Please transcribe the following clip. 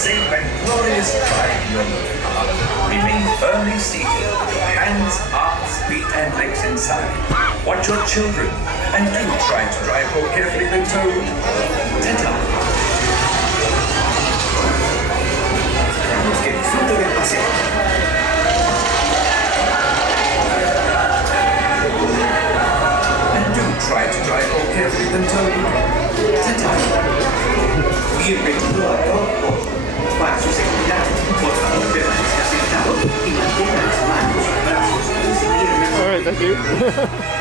safe and glorious drive in your moving car, remain firmly seated with your hands, arms, feet and legs inside. Watch your children and do try to drive more carefully than told. Ta-ta. Que disfrute del paseo. And do try to drive more carefully than told. Ta-ta. Bienvenido a Ichabod. Para su seguridad, por favor permanezca sentado y mantenga las manos, brazos, pies y piernas. Alright, thank you.